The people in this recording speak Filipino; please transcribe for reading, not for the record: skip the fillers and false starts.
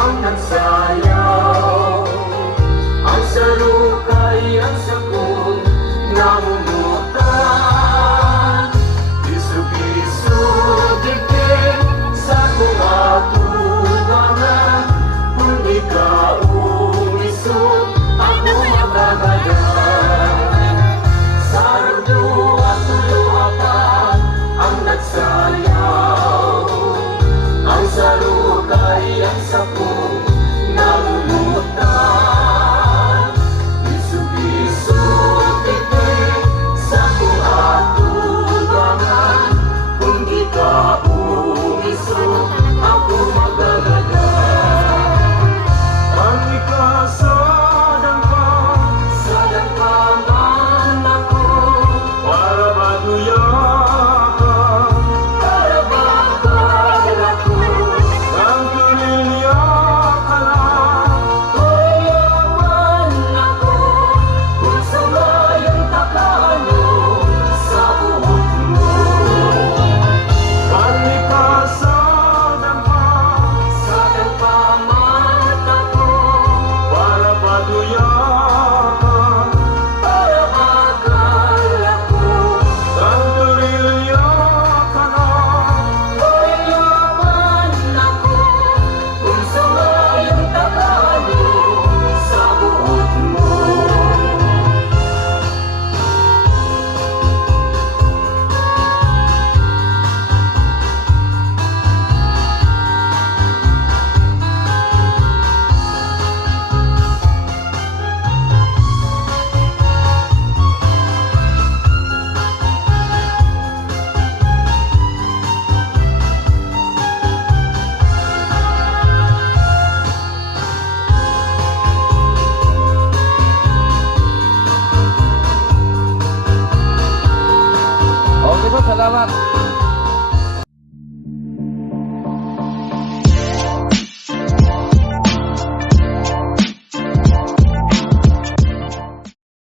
ang nagsayaw. Ang sarukay ang sakong namumutan. Isog-isog digdig sa kong atubangan. Kung ikaw umisog, ako magagadan. Sa rugduwa tuloa pa ang nagsayaw. Ang sarukay ang sakong namumutan. Isog-isog digdig sa kong atubangan. Kung di ka umisog, ako magagadan. Ang ikasadang pa man ako. Para baduyan ka, para bagal ako. Ang turilya ka na, turilyaman ako. Kung sumayang takaan mo sa buhok mo. Ang ikasadang pa man ako. Para baduyan ka, para bagal ako. Ang turilya ka na, turilyaman ako. Kung sumayang takaan mo sa buhok mo. Okay po, salamat.